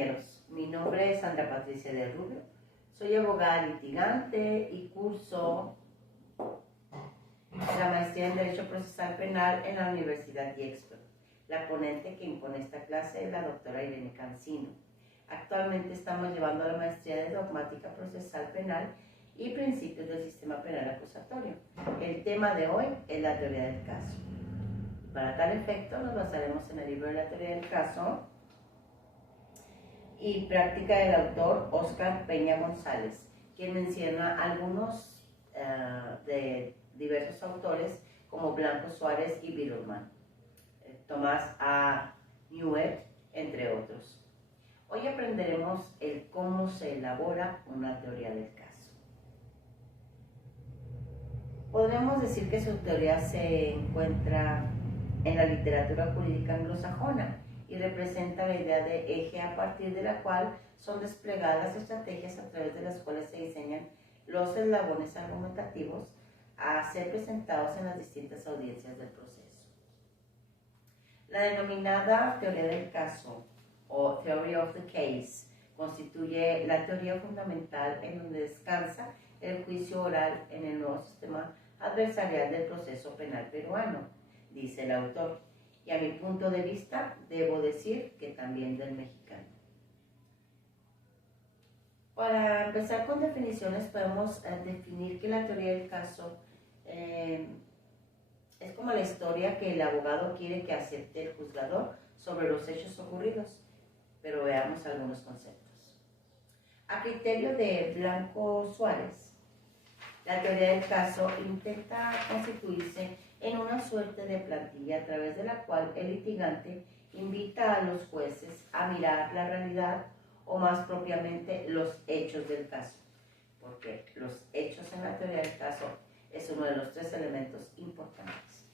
compañeros, mi nombre es Sandra Patricia de Rubio, soy abogada litigante y curso la maestría en Derecho Procesal Penal en la Universidad IEXPRO. La ponente que impone esta clase es la doctora Irene Cancino. Actualmente estamos llevando la maestría de Dogmática Procesal Penal y Principios del Sistema Penal Acusatorio. El tema de hoy es la teoría del caso. Para tal efecto nos basaremos en el libro de la teoría del caso y práctica del autor Óscar Peña González, quien menciona algunos de diversos autores como Blanco Suárez y Biderman, Tomás A. Newell, entre otros. Hoy aprenderemos el cómo se elabora una teoría del caso. Podremos decir que su teoría se encuentra en la literatura jurídica anglosajona y representa la idea de eje a partir de la cual son desplegadas estrategias a través de las cuales se diseñan los eslabones argumentativos a ser presentados en las distintas audiencias del proceso. La denominada teoría del caso o Theory of the Case constituye la teoría fundamental en donde descansa el juicio oral en el nuevo sistema adversarial del proceso penal peruano, dice el autor, y a mi punto de vista debo decir que también del mexicano. Para empezar con definiciones podemos definir que la teoría del caso es como la historia que el abogado quiere que acepte el juzgador sobre los hechos ocurridos, pero veamos algunos conceptos. A criterio de Blanco Suárez, la teoría del caso intenta constituirse en una suerte de plantilla a través de la cual el litigante invita a los jueces a mirar la realidad o más propiamente los hechos del caso, porque los hechos en la teoría del caso es uno de los tres elementos importantes.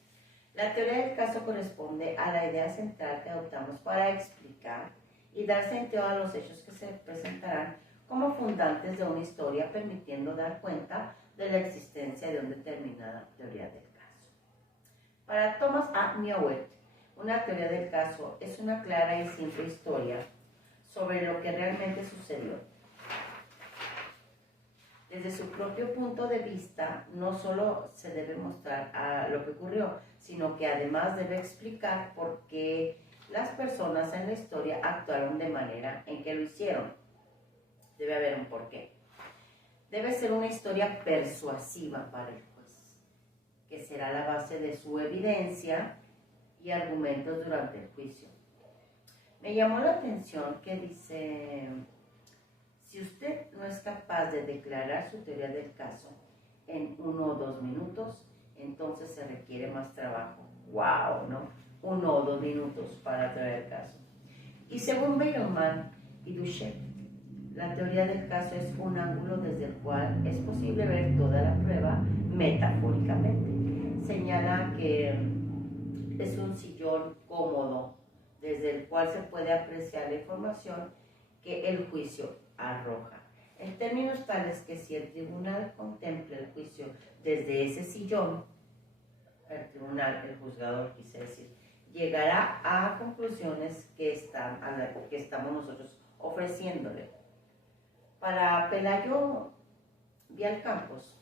La teoría del caso corresponde a la idea central que adoptamos para explicar y dar sentido a los hechos que se presentarán como fundantes de una historia, permitiendo dar cuenta de la existencia de una determinada teoría del caso. Para Thomas A. Newell, una teoría del caso es una clara y simple historia sobre lo que realmente sucedió. Desde su propio punto de vista, no solo se debe mostrar a lo que ocurrió, sino que además debe explicar por qué las personas en la historia actuaron de manera en que lo hicieron. Debe haber un porqué. Debe ser una historia persuasiva para el juez, que será la base de su evidencia y argumentos durante el juicio. Me llamó la atención que dice: si usted no es capaz de declarar su teoría del caso en 1 o 2 minutos, entonces se requiere más trabajo. ¡Wow! ¿No? 1 o 2 minutos para traer el caso. Y según Biderman y Duchet, la teoría del caso es un ángulo desde el cual es posible ver toda la prueba metafóricamente. Señala que es un sillón cómodo desde el cual se puede apreciar la información que el juicio arroja, en términos tales que si el tribunal contempla el juicio desde ese sillón, el tribunal, el juzgador, quise decir, llegará a conclusiones que estamos nosotros ofreciéndole. Para Pelayo Vialcampos,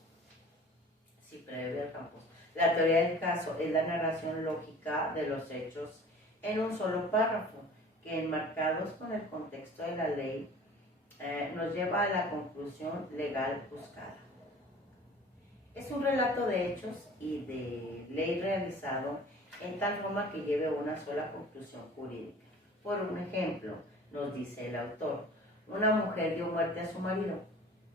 la teoría del caso es la narración lógica de los hechos en un solo párrafo, que enmarcados con el contexto de la ley nos lleva a la conclusión legal buscada. Es un relato de hechos y de ley realizado en tal forma que lleve a una sola conclusión jurídica. Por un ejemplo, nos dice el autor, una mujer dio muerte a su marido.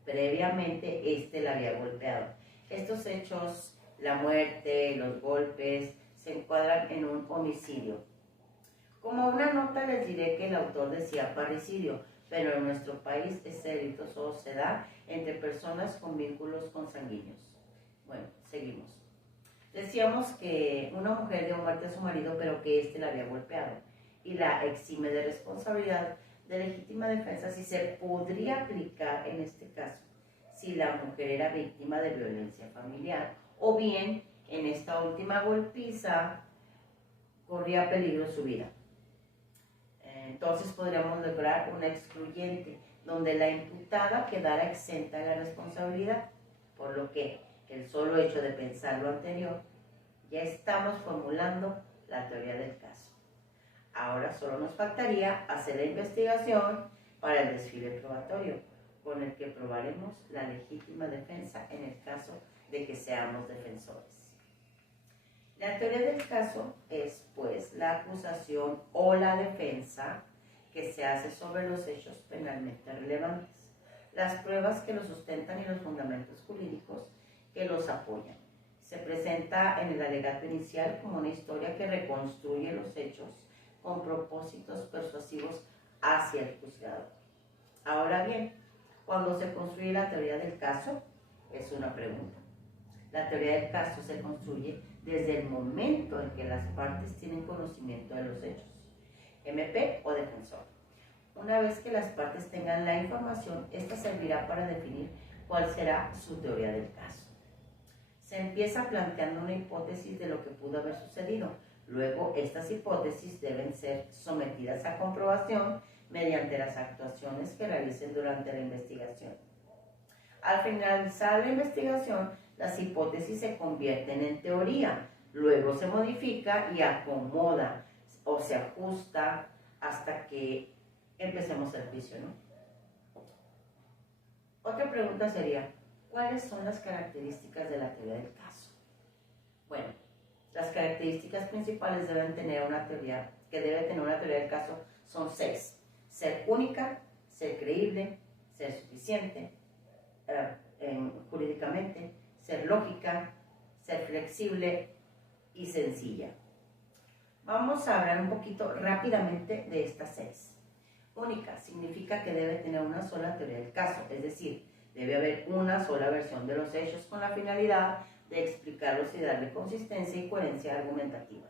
Previamente, éste la había golpeado. Estos hechos, la muerte, los golpes, se encuadran en un homicidio. Como una nota les diré que el autor decía parricidio, pero en nuestro país este delito solo se da entre personas con vínculos consanguíneos. Bueno, seguimos. Decíamos que una mujer dio muerte a su marido, pero que éste la había golpeado, y la exime de responsabilidad de legítima defensa si se podría aplicar en este caso, si la mujer era víctima de violencia familiar, o bien en esta última golpiza corría peligro su vida. Entonces podríamos lograr una excluyente, donde la imputada quedara exenta de la responsabilidad, por lo que el solo hecho de pensar lo anterior, ya estamos formulando la teoría del caso. Ahora solo nos faltaría hacer la investigación para el desfile probatorio, con el que probaremos la legítima defensa en el caso de que seamos defensores. La teoría del caso es, pues, la acusación o la defensa que se hace sobre los hechos penalmente relevantes, las pruebas que los sustentan y los fundamentos jurídicos que los apoyan. Se presenta en el alegato inicial como una historia que reconstruye los hechos con propósitos persuasivos hacia el juzgado. Ahora bien, cuando se construye la teoría del caso, es una pregunta. La teoría del caso se construye desde el momento en que las partes tienen conocimiento de los hechos, MP o defensor. Una vez que las partes tengan la información, esta servirá para definir cuál será su teoría del caso. Se empieza planteando una hipótesis de lo que pudo haber sucedido. Luego, estas hipótesis deben ser sometidas a comprobación mediante las actuaciones que realicen durante la investigación. Al finalizar la investigación, las hipótesis se convierten en teoría, luego se modifica y acomoda o se ajusta hasta que empecemos el juicio, ¿no? Otra pregunta sería, ¿cuáles son las características de la teoría del caso? Bueno, las características principales que debe tener una teoría del caso son 6. Ser única, ser creíble, ser suficiente jurídicamente, ser lógica, ser flexible y sencilla. Vamos a hablar un poquito rápidamente de estas 6. Única significa que debe tener una sola teoría del caso, es decir, debe haber una sola versión de los hechos con la finalidad de explicarlos y darle consistencia y coherencia argumentativa.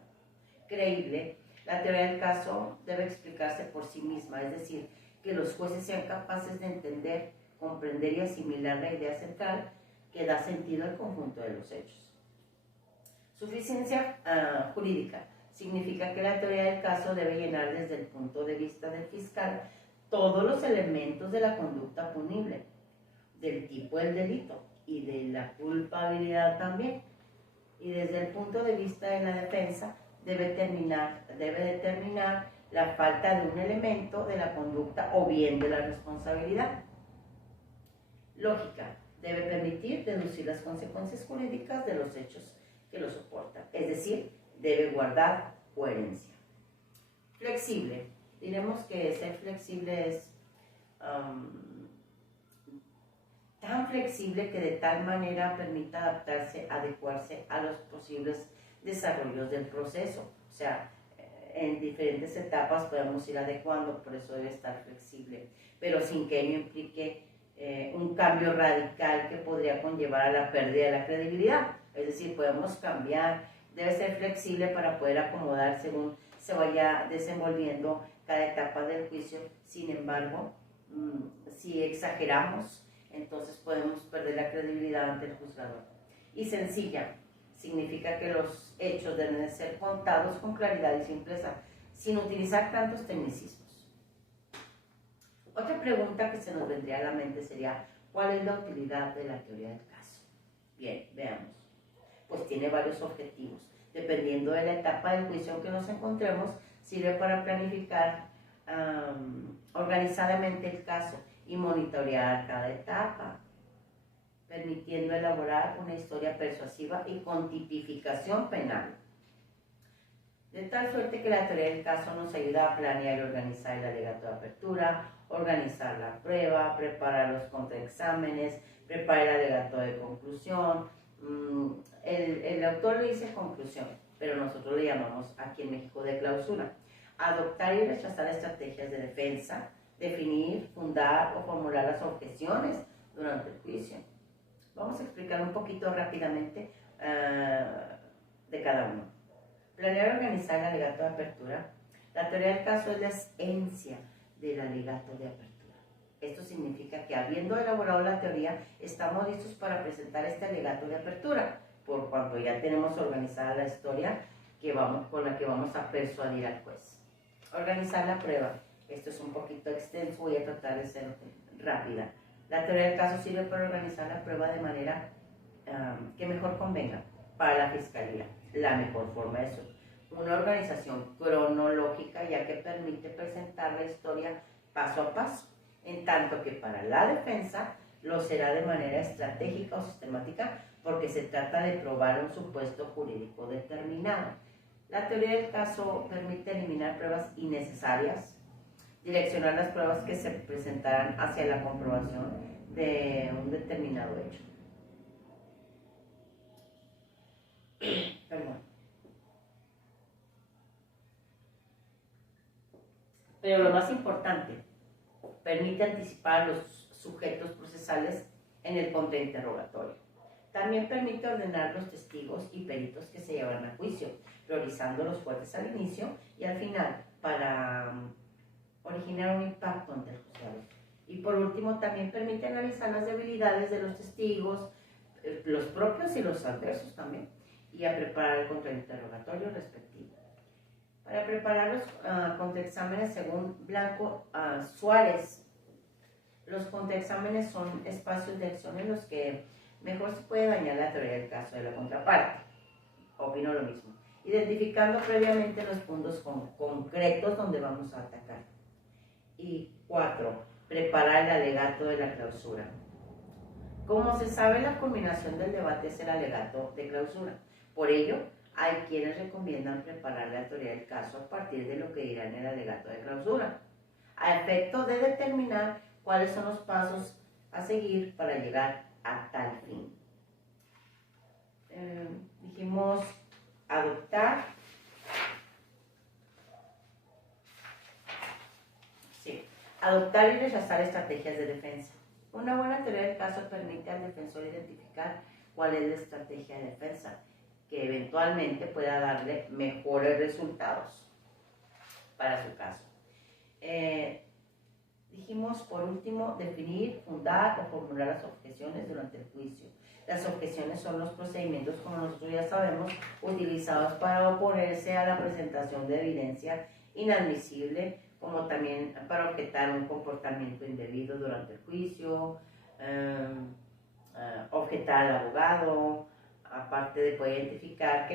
Creíble, la teoría del caso debe explicarse por sí misma, es decir, que los jueces sean capaces de entender, comprender y asimilar la idea central que da sentido al conjunto de los hechos. Suficiencia jurídica significa que la teoría del caso debe llenar desde el punto de vista del fiscal todos los elementos de la conducta punible, del tipo del delito y de la culpabilidad también. Y desde el punto de vista de la defensa debe determinar la falta de un elemento de la conducta o bien de la responsabilidad. Lógica debe permitir deducir las consecuencias jurídicas de los hechos que lo soportan, es decir, debe guardar coherencia. Flexible, diremos que ser flexible es tan flexible que de tal manera permita adaptarse, adecuarse a los posibles desarrollos del proceso. O sea, en diferentes etapas podemos ir adecuando, por eso debe estar flexible, pero sin que ello implique un cambio radical que podría conllevar a la pérdida de la credibilidad. Es decir, podemos cambiar, debe ser flexible para poder acomodar según se vaya desenvolviendo cada etapa del juicio. Sin embargo, si exageramos, entonces podemos perder la credibilidad ante el juzgador. Y sencilla significa que los hechos deben ser contados con claridad y simpleza, sin utilizar tantos tecnicismos. Otra pregunta que se nos vendría a la mente sería, ¿cuál es la utilidad de la teoría del caso? Bien, veamos. Pues tiene varios objetivos. Dependiendo de la etapa del juicio en que nos encontremos, sirve para planificar organizadamente el caso y monitorear cada etapa, permitiendo elaborar una historia persuasiva y con tipificación penal. De tal suerte que la teoría del caso nos ayuda a planear y organizar el alegato de apertura, organizar la prueba, preparar los contraexámenes, preparar el alegato de conclusión. El autor le dice conclusión, pero nosotros le llamamos aquí en México de clausura. Adoptar y rechazar estrategias de defensa, definir, fundar o formular las objeciones durante el juicio. Vamos a explicar un poquito rápidamente de cada uno. Planear y organizar el alegato de apertura. La teoría del caso es la esencia del alegato de apertura. Esto significa que habiendo elaborado la teoría, estamos listos para presentar este alegato de apertura, por cuanto ya tenemos organizada la historia con la que vamos a persuadir al juez. Organizar la prueba. Esto es un poquito extenso, voy a tratar de ser rápida. La teoría del caso sirve para organizar la prueba de manera que mejor convenga para la fiscalía. La mejor forma es una organización cronológica, ya que permite presentar la historia paso a paso, en tanto que para la defensa lo será de manera estratégica o sistemática, porque se trata de probar un supuesto jurídico determinado. La teoría del caso permite eliminar pruebas innecesarias, direccionar las pruebas que se presentarán hacia la comprobación de un determinado hecho. Perdón. Pero lo más importante, permite anticipar a los sujetos procesales en el contrainterrogatorio. También permite ordenar los testigos y peritos que se llevan a juicio, priorizando los fuertes al inicio y al final para originar un impacto ante el juzgado. Y por último, también permite analizar las debilidades de los testigos, los propios y los adversos también, y a preparar el contrainterrogatorio respectivo. Para preparar los contraexámenes según Blanco Suárez, los contraexámenes son espacios de acción en los que mejor se puede dañar la teoría del caso de la contraparte. Opino lo mismo. Identificando previamente los puntos concretos donde vamos a atacar. Y 4. Preparar el alegato de la clausura. Como se sabe, la culminación del debate es el alegato de clausura. Por ello, hay quienes recomiendan preparar la teoría del caso a partir de lo que dirá en el alegato de clausura, a efecto de determinar cuáles son los pasos a seguir para llegar a tal fin. Dijimos adoptar. Sí, adoptar y rechazar estrategias de defensa. Una buena teoría del caso permite al defensor identificar cuál es la estrategia de defensa, que eventualmente pueda darle mejores resultados para su caso. Dijimos, por último, definir, fundar o formular las objeciones durante el juicio. Las objeciones son los procedimientos, como nosotros ya sabemos, utilizados para oponerse a la presentación de evidencia inadmisible, como también para objetar un comportamiento indebido durante el juicio, objetar al abogado, aparte de poder identificar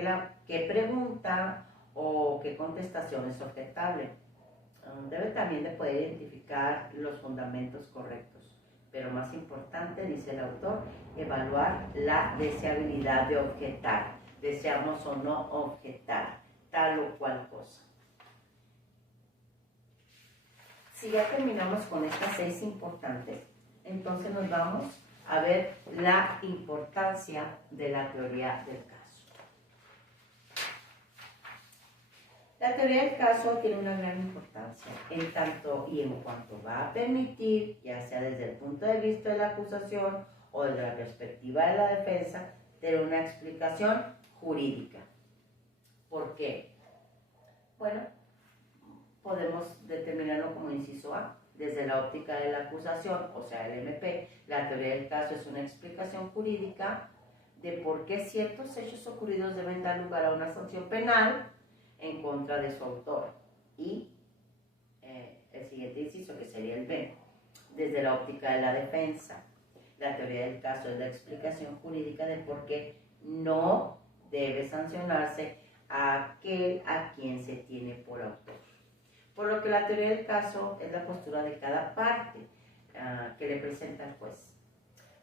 qué pregunta o qué contestación es objetable. Debe también de poder identificar los fundamentos correctos, pero más importante, dice el autor, evaluar la deseabilidad de objetar. Deseamos o no objetar tal o cual cosa. Si ya terminamos con estas 6 importantes, entonces nos vamos a ver la importancia de la teoría del caso. La teoría del caso tiene una gran importancia en tanto y en cuanto va a permitir, ya sea desde el punto de vista de la acusación o desde la perspectiva de la defensa, tener una explicación jurídica. ¿Por qué? Bueno, podemos determinarlo como inciso A. Desde la óptica de la acusación, o sea, el MP, la teoría del caso es una explicación jurídica de por qué ciertos hechos ocurridos deben dar lugar a una sanción penal en contra de su autor. Y el siguiente inciso, que sería el B, desde la óptica de la defensa, la teoría del caso es la explicación jurídica de por qué no debe sancionarse a aquel a quien se tiene por autor. Por lo que la teoría del caso es la postura de cada parte que le presenta al juez,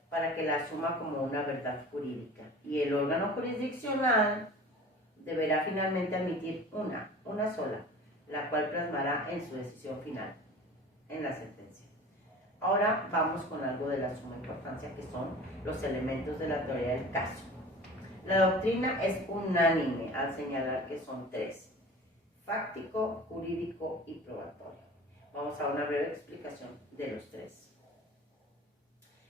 para que la asuma como una verdad jurídica. Y el órgano jurisdiccional deberá finalmente admitir una sola, la cual plasmará en su decisión final, en la sentencia. Ahora vamos con algo de la suma importancia, que son los elementos de la teoría del caso. La doctrina es unánime al señalar que son 3: fáctico, jurídico y probatorio. Vamos a una breve explicación de los 3.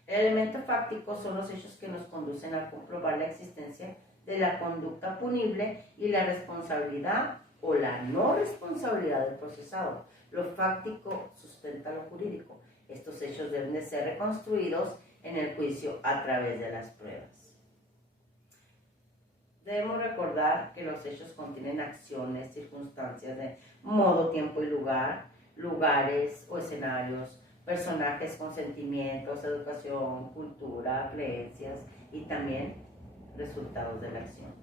El elemento fáctico son los hechos que nos conducen a comprobar la existencia de la conducta punible y la responsabilidad o la no responsabilidad del procesado. Lo fáctico sustenta lo jurídico. Estos hechos deben de ser reconstruidos en el juicio a través de las pruebas. Debemos recordar que los hechos contienen acciones, circunstancias de modo, tiempo y lugar, lugares o escenarios, personajes con sentimientos, educación, cultura, creencias y también resultados de la acción.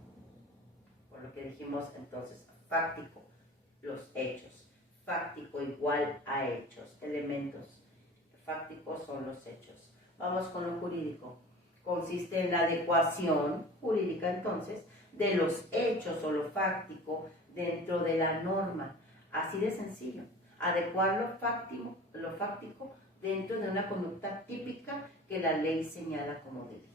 Por lo que dijimos entonces, fáctico, los hechos, fáctico igual a hechos, elementos fácticos son los hechos. Vamos con lo jurídico. Consiste en la adecuación jurídica entonces de los hechos o lo fáctico dentro de la norma. Así de sencillo. Adecuar lo fáctico dentro de una conducta típica que la ley señala como delito.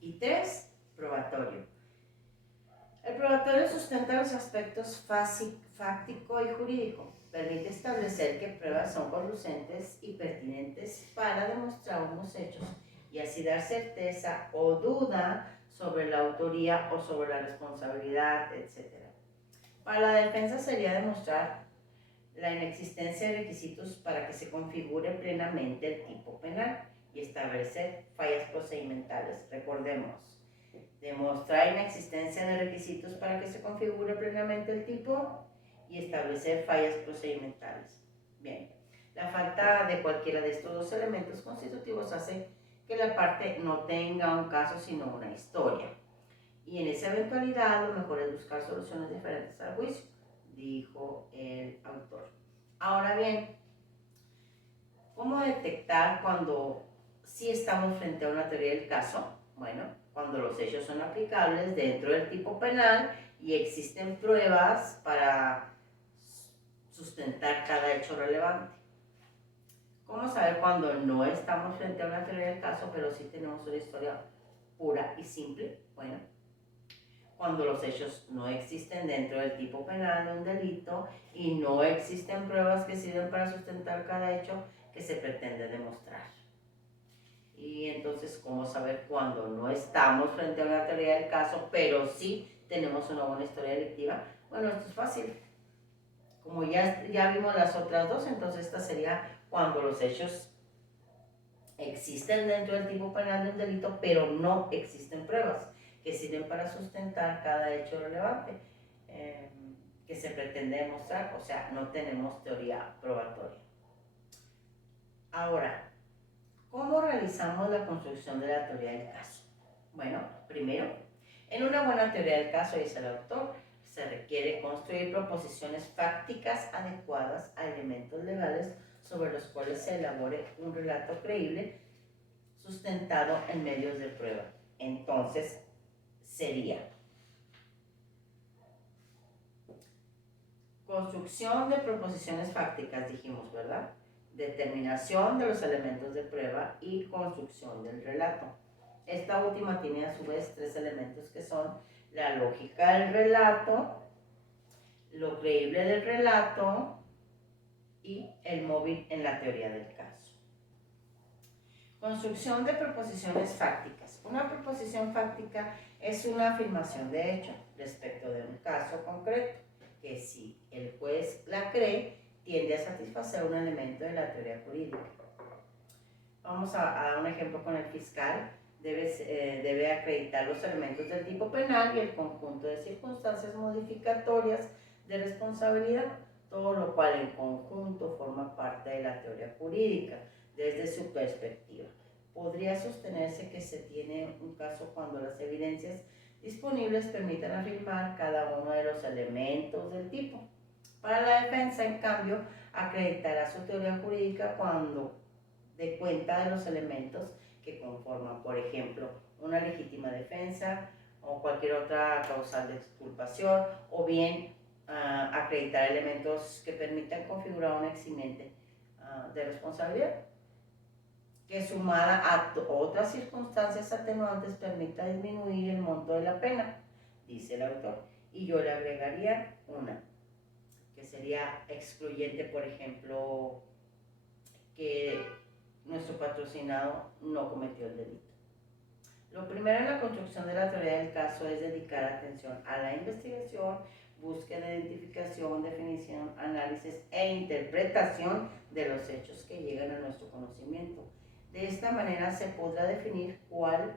Y 3, probatorio. El probatorio sustenta los aspectos fáctico y jurídico. Permite establecer que pruebas son conducentes y pertinentes para demostrar unos hechos y así dar certeza o duda sobre la autoría o sobre la responsabilidad, etc. Para la defensa sería demostrar la inexistencia de requisitos para que se configure plenamente el tipo penal y establecer fallas procedimentales. Recordemos, demostrar inexistencia de requisitos para que se configure plenamente el tipo y establecer fallas procedimentales. Bien, la falta de cualquiera de estos dos elementos constitutivos hace que la parte no tenga un caso sino una historia. Y en esa eventualidad lo mejor es buscar soluciones diferentes al juicio, dijo el autor. Ahora bien, ¿cómo detectar cuando sí estamos frente a una teoría del caso? Bueno, cuando los hechos son aplicables dentro del tipo penal y existen pruebas para sustentar cada hecho relevante. ¿Cómo saber cuando no estamos frente a una teoría del caso, pero sí tenemos una historia pura y simple? Bueno, cuando los hechos no existen dentro del tipo penal de un delito y no existen pruebas que sirven para sustentar cada hecho que se pretende demostrar. Y entonces, ¿cómo saber cuando no estamos frente a una teoría del caso, pero sí tenemos una buena historia delictiva? Bueno, esto es fácil. Como ya vimos las otras dos, entonces esta sería cuando los hechos existen dentro del tipo penal de un delito, pero no existen pruebas que sirven para sustentar cada hecho relevante que se pretende demostrar, o sea, no tenemos teoría probatoria. Ahora, ¿cómo realizamos la construcción de la teoría del caso? Bueno, primero, en una buena teoría del caso, dice el autor, se requiere construir proposiciones fácticas adecuadas a elementos legales sobre los cuales se elabore un relato creíble sustentado en medios de prueba. Entonces, sería construcción de proposiciones fácticas, dijimos, ¿verdad? Determinación de los elementos de prueba y construcción del relato. Esta última tiene a su vez 3 elementos que son la lógica del relato, lo creíble del relato y el móvil en la teoría del caso. Construcción de proposiciones fácticas. Una proposición fáctica es una afirmación de hecho respecto de un caso concreto, que si el juez la cree, tiende a satisfacer un elemento de la teoría jurídica. Vamos a dar un ejemplo con el fiscal. Debe acreditar los elementos del tipo penal y el conjunto de circunstancias modificatorias de responsabilidad, todo lo cual en conjunto forma parte de la teoría jurídica desde su perspectiva. Podría sostenerse que se tiene un caso cuando las evidencias disponibles permitan afirmar cada uno de los elementos del tipo. Para la defensa, en cambio, acreditará su teoría jurídica cuando dé cuenta de los elementos que conforman, por ejemplo, una legítima defensa o cualquier otra causal de exculpación, o bien acreditar elementos que permitan configurar un eximente de responsabilidad, que sumada a otras circunstancias atenuantes permita disminuir el monto de la pena, dice el autor. Y yo le agregaría una, que sería excluyente, por ejemplo, que nuestro patrocinado no cometió el delito. Lo primero en la construcción de la teoría del caso es dedicar atención a la investigación, búsqueda, identificación, definición, análisis e interpretación de los hechos que llegan a nuestro conocimiento. De esta manera se podrá definir cuáles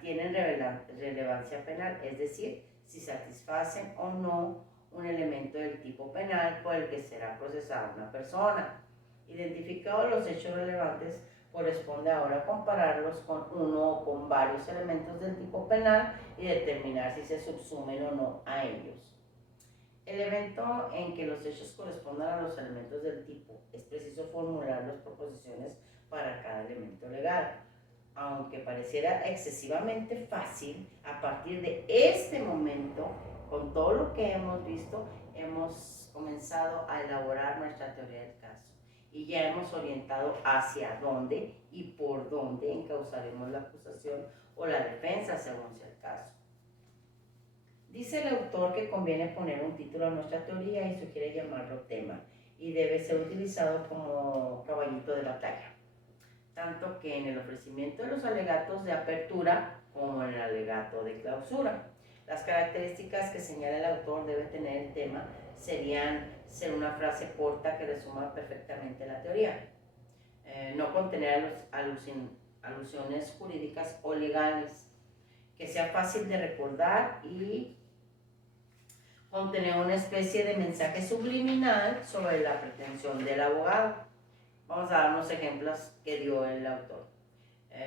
tienen relevancia penal, es decir, si satisfacen o no un elemento del tipo penal por el que será procesada una persona. Identificados los hechos relevantes, corresponde ahora compararlos con uno o con varios elementos del tipo penal y determinar si se subsumen o no a ellos. El evento en que los hechos correspondan a los elementos del tipo, es preciso formular las proposiciones para cada elemento legal. Aunque pareciera excesivamente fácil, a partir de este momento, con todo lo que hemos visto, hemos comenzado a elaborar nuestra teoría del caso y ya hemos orientado hacia dónde y por dónde encauzaremos la acusación o la defensa según sea el caso. Dice el autor que conviene poner un título a nuestra teoría y sugiere llamarlo tema y debe ser utilizado como caballito de batalla, tanto que en el ofrecimiento de los alegatos de apertura como en el alegato de clausura. Las características que señala el autor debe tener el tema serían ser una frase corta que resuma perfectamente la teoría, no contener alusiones jurídicas o legales, que sea fácil de recordar y contener una especie de mensaje subliminal sobre la pretensión del abogado. Vamos a dar unos ejemplos que dio el autor.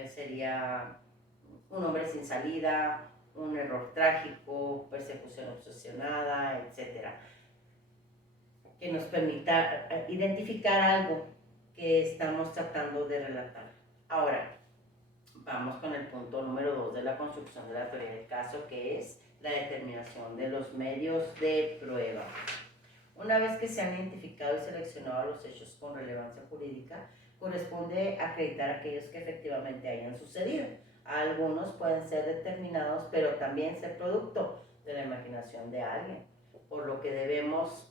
Sería un hombre sin salida, un error trágico, persecución obsesionada, etc. Que nos permita identificar algo que estamos tratando de relatar. Ahora, vamos con el punto número 2 de la construcción de la teoría del caso, que es la determinación de los medios de prueba. Una vez que se han identificado y seleccionado los hechos con relevancia jurídica, corresponde acreditar aquellos que efectivamente hayan sucedido. Algunos pueden ser determinados, pero también ser producto de la imaginación de alguien, por lo que debemos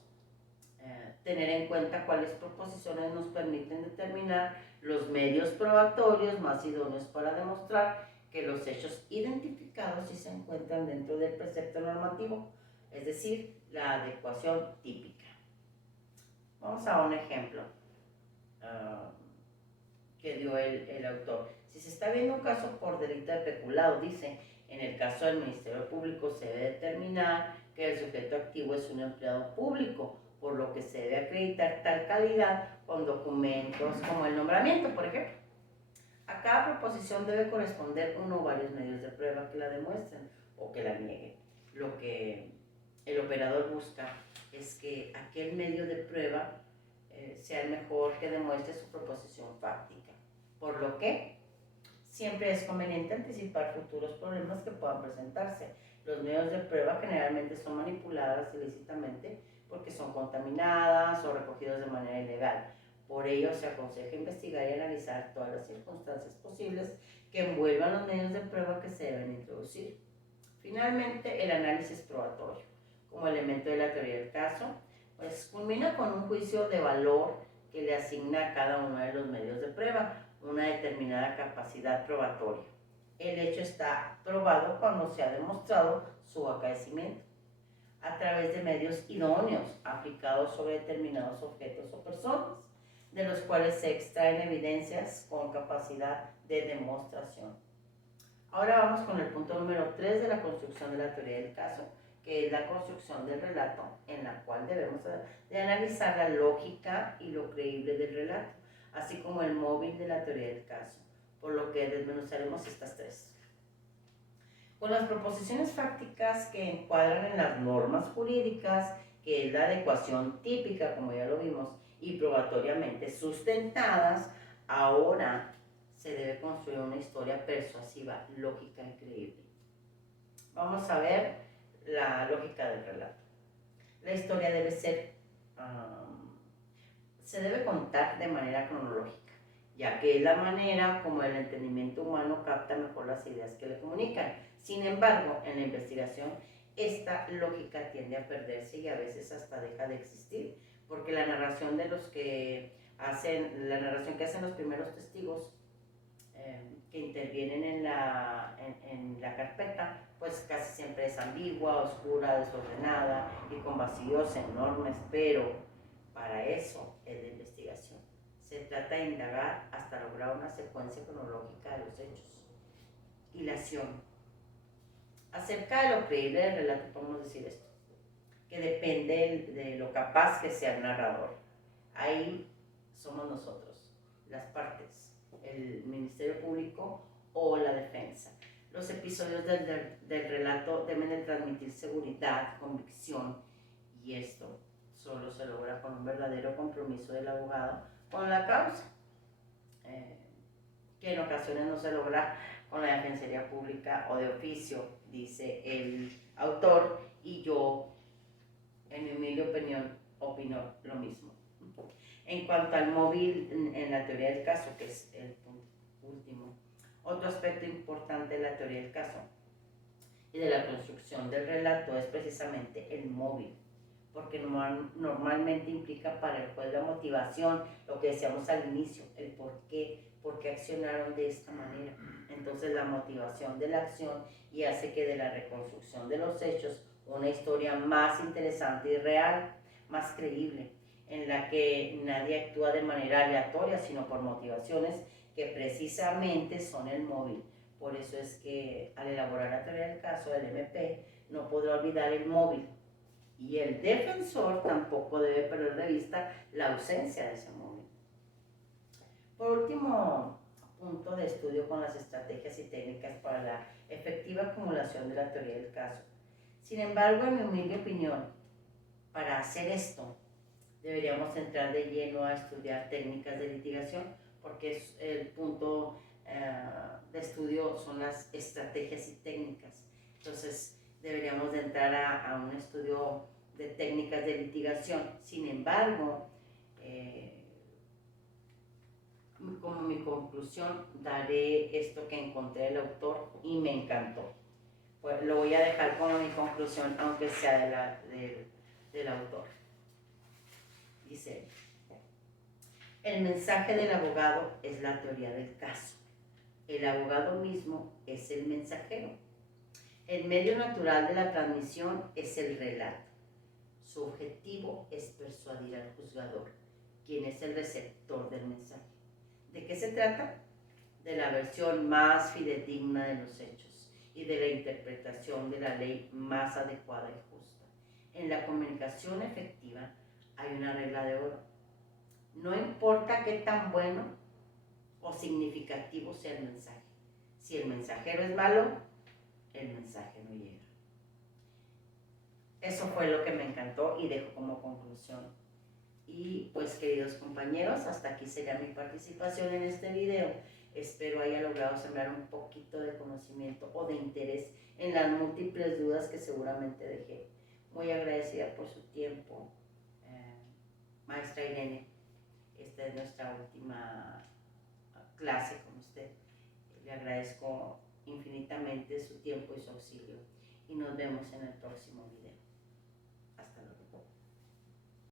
tener en cuenta cuáles proposiciones nos permiten determinar los medios probatorios más idóneos para demostrar que los hechos identificados sí se encuentran dentro del precepto normativo, es decir, la adecuación típica. Vamos a un ejemplo que dio el autor. Si se está viendo un caso por delito de peculado, dice, en el caso del Ministerio Público se debe determinar que el sujeto activo es un empleado público, por lo que se debe acreditar tal calidad con documentos como el nombramiento, por ejemplo. A cada proposición debe corresponder uno o varios medios de prueba que la demuestren o que la nieguen. Lo que el operador busca es que aquel medio de prueba sea el mejor que demuestre su proposición fáctica, por lo que siempre es conveniente anticipar futuros problemas que puedan presentarse. Los medios de prueba generalmente son manipuladas ilícitamente porque son contaminadas o recogidos de manera ilegal. Por ello, se aconseja investigar y analizar todas las circunstancias posibles que envuelvan los medios de prueba que se deben introducir. Finalmente, el análisis probatorio, como elemento de la teoría del caso, pues culmina con un juicio de valor que le asigna a cada uno de los medios de prueba una determinada capacidad probatoria. El hecho está probado cuando se ha demostrado su acaecimiento a través de medios idóneos aplicados sobre determinados objetos o personas, de los cuales se extraen evidencias con capacidad de demostración. Ahora vamos con el punto número 3 de la construcción de la teoría del caso, que es la construcción del relato, en la cual debemos de analizar la lógica y lo creíble del relato, así como el móvil de la teoría del caso, por lo que desmenuzaremos estas tres. Con las proposiciones fácticas que encuadran en las normas jurídicas, que es la adecuación típica, como ya lo vimos, y probatoriamente sustentadas, ahora se debe construir una historia persuasiva, lógica y creíble. Vamos a ver la lógica del relato. La historia debe ser, se debe contar de manera cronológica, ya que es la manera como el entendimiento humano capta mejor las ideas que le comunican. Sin embargo, en la investigación, esta lógica tiende a perderse y a veces hasta deja de existir, porque la narración que hacen los primeros testigos que intervienen en la carpeta, pues casi siempre es ambigua, oscura, desordenada y con vacíos enormes, pero para eso es la investigación. Se trata de indagar hasta lograr una secuencia cronológica de los hechos. y la acción. Acerca de lo creíble del relato podemos decir esto, que depende de lo capaz que sea el narrador. Ahí somos nosotros, las partes, el Ministerio Público o la defensa. Los episodios del relato deben de transmitir seguridad, convicción, y esto solo se logra con un verdadero compromiso del abogado con la causa, que en ocasiones no se logra con la defensoría pública o de oficio, dice el autor, y yo, en mi humilde opinión, opino lo mismo. En cuanto al móvil en la teoría del caso, que es el último, otro aspecto importante de la teoría del caso y de la construcción del relato es precisamente el móvil, porque normalmente implica para el juez la motivación, lo que decíamos al inicio, el por qué accionaron de esta manera. Entonces la motivación de la acción y hace que de la reconstrucción de los hechos una historia más interesante y real, más creíble, en la que nadie actúa de manera aleatoria, sino por motivaciones que precisamente son el móvil. Por eso es que al elaborar la teoría del caso, el MP no podrá olvidar el móvil, y el defensor tampoco debe perder de vista la ausencia de ese móvil. Por último, punto de estudio con las estrategias y técnicas para la efectiva acumulación de la teoría del caso. Sin embargo, en mi humilde opinión, para hacer esto, deberíamos entrar de lleno a estudiar técnicas de litigación, porque es el punto de estudio son las estrategias y técnicas. Entonces, deberíamos de entrar a un estudio de técnicas de litigación. Sin embargo, como mi conclusión, daré esto que encontré del autor y me encantó. Pues lo voy a dejar como mi conclusión, aunque sea del autor. Dice: el mensaje del abogado es la teoría del caso. El abogado mismo es el mensajero. El medio natural de la transmisión es el relato. Su objetivo es persuadir al juzgador, quien es el receptor del mensaje. ¿De qué se trata? De la versión más fidedigna de los hechos y de la interpretación de la ley más adecuada y justa. En la comunicación efectiva hay una regla de oro. No importa qué tan bueno o significativo sea el mensaje. Si el mensajero es malo, el mensaje no llega. Eso fue lo que me encantó y dejo como conclusión. Y pues, queridos compañeros, hasta aquí sería mi participación en este video. Espero haya logrado sembrar un poquito de conocimiento o de interés en las múltiples dudas que seguramente dejé. Muy agradecida por su tiempo, maestra Irene. Esta es nuestra última clase con usted. Le agradezco infinitamente su tiempo y su auxilio. Y nos vemos en el próximo video. Hasta luego.